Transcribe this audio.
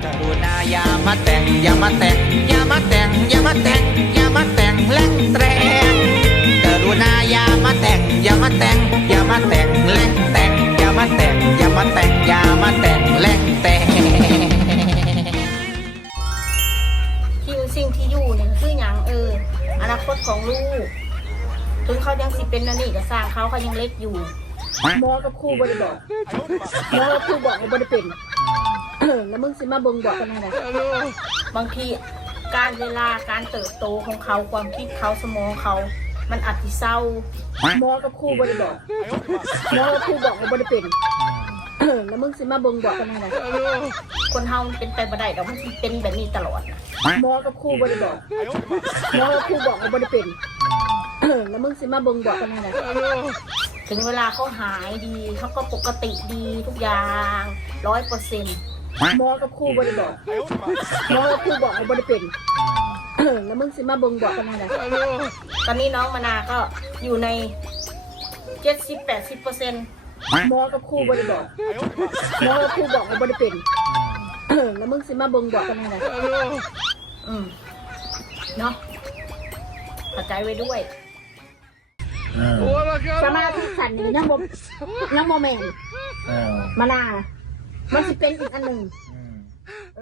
กรุณาอย่ามาแต่งอย่ามาแต่งอย่ามาแต่งอย่ามาแต่งอย่ามาแต่งแหลงแตรงกรุณาอย่ามาแต่งอย่ามาแต่งอย่ามาแต่งแหลงแต่งอย่ามาแต่งอย่ามาแต่งอย่ามาแต่งแหลงแต่งที่สิ่งที่อยู่เนี่ยคืออย่างอนาคตของลูกถึงเขายังสิเป็นนั่นนี่ก็สร้างเขายังเล็กอยู่หมอกับครูบ่ได้บอกหมอกับครูบอกว่าบ่ได้เป็นแล้วมึงสิมาเบิ่งบอกกันนะบางทีการเวลาการเติบโตของเขาความคิดเขาสมองเขามันอาจจะเศร้าหมอกับครูบ่ได้บอกหมอกับครูบอกว่าบ่ได้เป็นแล้วมึงสิมาเบิ่งบอกกันนะคนเฮามันเป็นไปบ่ได้ดอกมันสิเป็นแบบนี้ตลอดหมอกับครูบ่ได้บอกหมอกับครูบอกว่าบ่ได้เป็นแล้วมึงสิมาเบิ่งบอกกันนะถึงเวลาเขาหายดีเขาก็ปกติดีทุกอย่าง100%หมอกับครูบ่ได้บอกหมอกับครูบอกว่าบ่ได้เป็นแล้วมึงสิมาเบิ่งบอกกันนะตอนนี้น้องมนาก็อยู่ใน 70-80%หมอกับครูบ่ได้บอกหมอกับครูบอกว่าบ่ได้เป็นแล้วมึงสิมาเบิ่งบอกกันนะเนาะเข้าใจไว้ด้วยสมาธิสั่นนี่ยังบ่แม่นมานามันสิเป็นอีกอันหนึ่ง